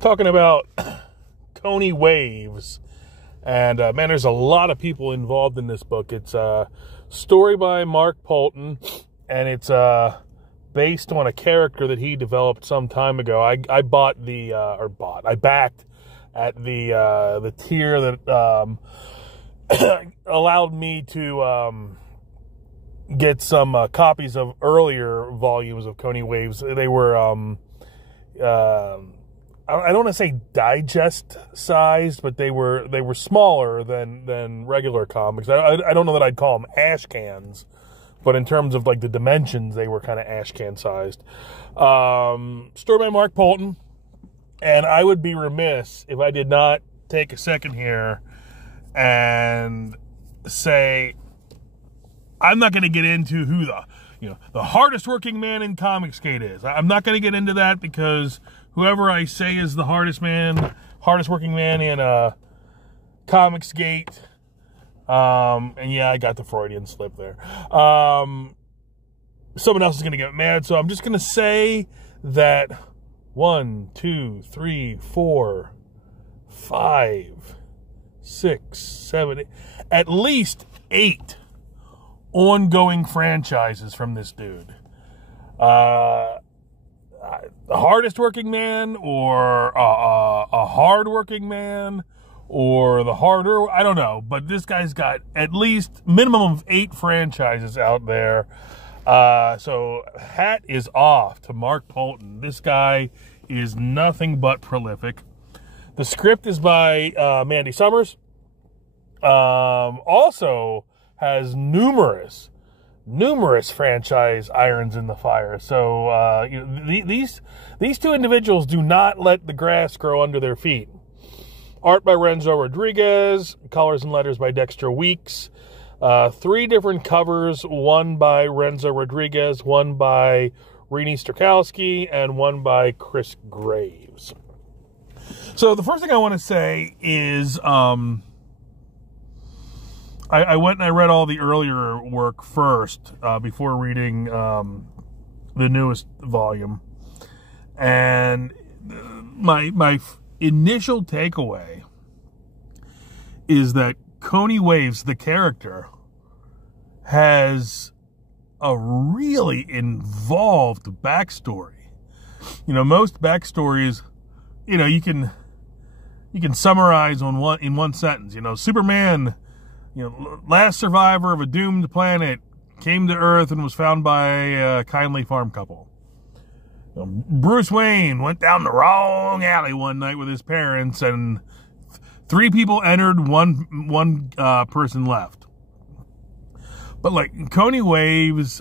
talking about Koni waves. And, man, there's a lot of people involved in this book. It's a story by Mark Poulton, and it's based on a character that he developed some time ago. I backed at the tier that allowed me to get some copies of earlier volumes of Koni Waves. They were, I don't want to say digest sized, but they were smaller than regular comics. I don't know that I'd call them ash cans, but in terms of like the dimensions, they were kind of ash can sized. Story by Mark Poulton, and I would be remiss if I did not take a second here and say I'm not going to get into who the hardest working man in Comicsgate is. I'm not going to get into that because whoever I say is the hardest working man in Comicsgate, and yeah, I got the Freudian slip there. Someone else is going to get mad, so I'm just going to say that 1, 2, 3, 4, 5, 6, 7, 8, at least 8 ongoing franchises from this dude. The hardest working man, or a hard working man, or the harder, I don't know, but this guy's got at least minimum of 8 franchises out there. So hat is off to Mark Poulton. This guy is nothing but prolific. The script is by Mandy Summers. Also has numerous franchise irons in the fire. So these two individuals do not let the grass grow under their feet. Art by Renzo Rodriguez, colors and letters by Dexter Weeks. 3 different covers, one by Renzo Rodriguez, one by Rini Sterkowski, and one by Chris Graves. So the first thing I want to say is I went and I read all the earlier work first before reading the newest volume. And my initial takeaway is that Koni Waves, the character, has a really involved backstory. You know, most backstories, you can summarize in one sentence. Superman, last survivor of a doomed planet, came to Earth and was found by a kindly farm couple. Bruce Wayne went down the wrong alley one night with his parents, and 3 people entered, one person left. But like Koni Waves,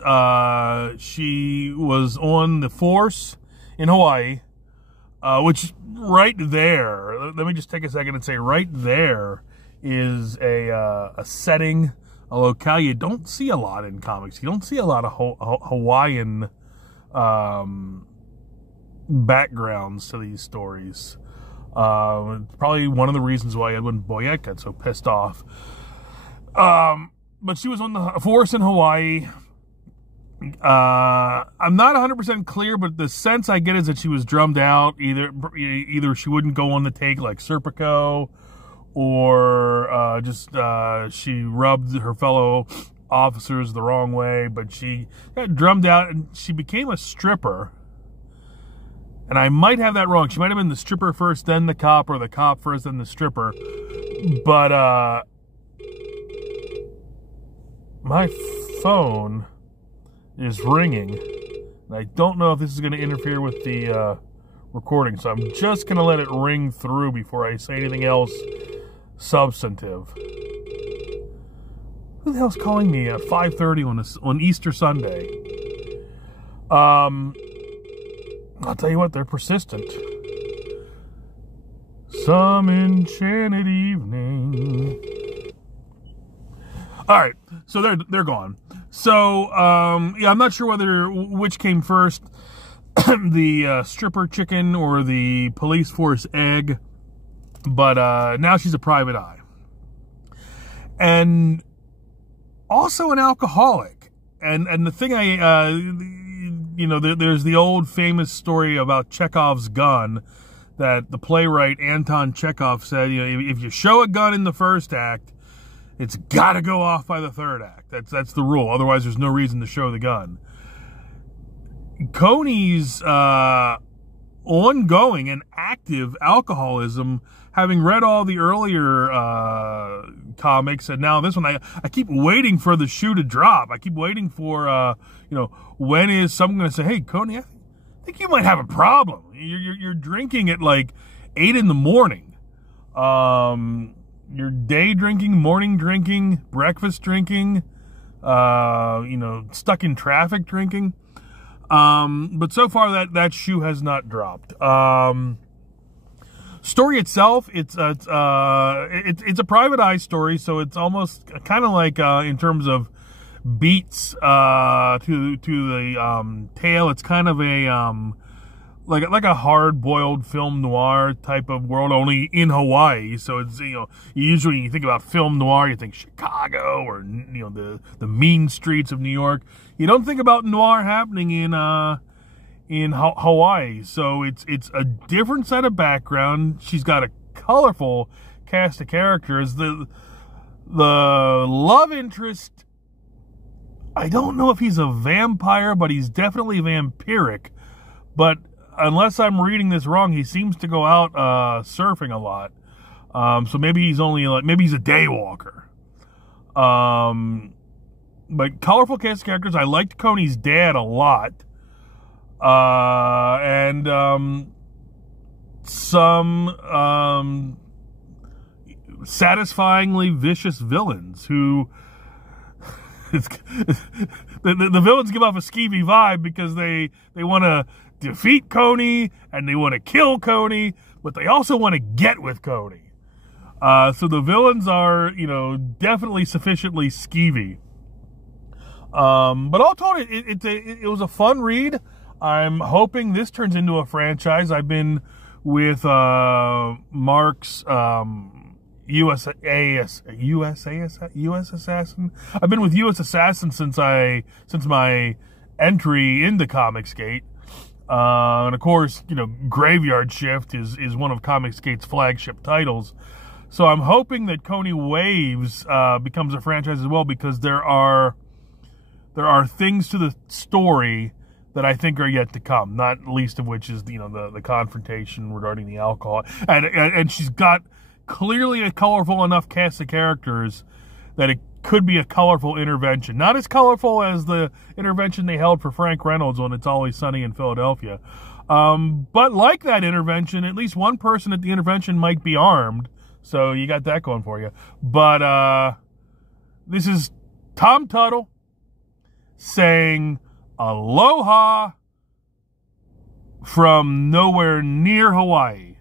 she was on the force in Hawaii, which right there, let me just take a second and say right there is a setting, a locale you don't see a lot in comics. You don't see a lot of Hawaiian backgrounds to these stories. Probably one of the reasons why Edwin Boyette got so pissed off. But she was on the force in Hawaii. I'm not 100% clear, but the sense I get is that she was drummed out. Either she wouldn't go on the take like Serpico, or just she rubbed her fellow officers the wrong way. But she got drummed out, and she became a stripper. And I might have that wrong. She might have been the stripper first, then the cop, or the cop first, then the stripper. But my phone is ringing. And I don't know if this is going to interfere with the recording, so I'm just going to let it ring through before I say anything else substantive. Who the hell's calling me at 5:30 on Easter Sunday? I'll tell you what, they're persistent. Some enchanted evening. All right, so they're gone. So yeah, I'm not sure which came first, the stripper chicken or the police force egg. But now she's a private eye, and also an alcoholic. And the thing there's the old famous story about Chekhov's gun, that the playwright Anton Chekhov said, you know, if you show a gun in the first act, it's got to go off by the third act. That's the rule. Otherwise, there's no reason to show the gun. Koni's ongoing and active alcoholism, having read all the earlier comics and now this one, I keep waiting for the shoe to drop. I keep waiting for, you know, when is someone going to say, hey, Koni, I think you might have a problem. You're drinking at like 8 in the morning. You're day drinking, morning drinking, breakfast drinking, you know, stuck in traffic drinking. But so far that shoe has not dropped. Story itself, it's a private eye story, so it's almost kind of like in terms of beats to the tale. It's kind of a like a hard-boiled film noir type of world, only in Hawaii. So it's, you know, usually when you think about film noir, you think Chicago or, you know, the mean streets of New York. You don't think about noir happening in Hawaii. So it's a different set of background. She's got a colorful cast of characters. The love interest, I don't know if he's a vampire, but he's definitely vampiric. But unless I'm reading this wrong, he seems to go out surfing a lot. So maybe he's maybe he's a day walker. But colorful cast of characters. I liked Koni's dad a lot. And some satisfyingly vicious villains who the villains give off a skeevy vibe because they want to defeat Koni and they want to kill Koni, but they also want to get with Koni. So the villains are, you know, definitely sufficiently skeevy. But all told, it was a fun read. I'm hoping this turns into a franchise. I've been with Mark's U.S. Assassin. I've been with U.S. Assassin since my entry into Comicsgate. And of course, you know, Graveyard Shift is one of Comicsgate's flagship titles. So I'm hoping that Koni Waves becomes a franchise as well, because there are things to the story that I think are yet to come, not least of which is, you know, the confrontation regarding the alcohol. And she's got clearly a colorful enough cast of characters that it could be a colorful intervention. Not as colorful as the intervention they held for Frank Reynolds on It's Always Sunny in Philadelphia. But like that intervention, at least one person at the intervention might be armed. So you got that going for you. But this is Tom Tuttle saying aloha from nowhere near Hawaii.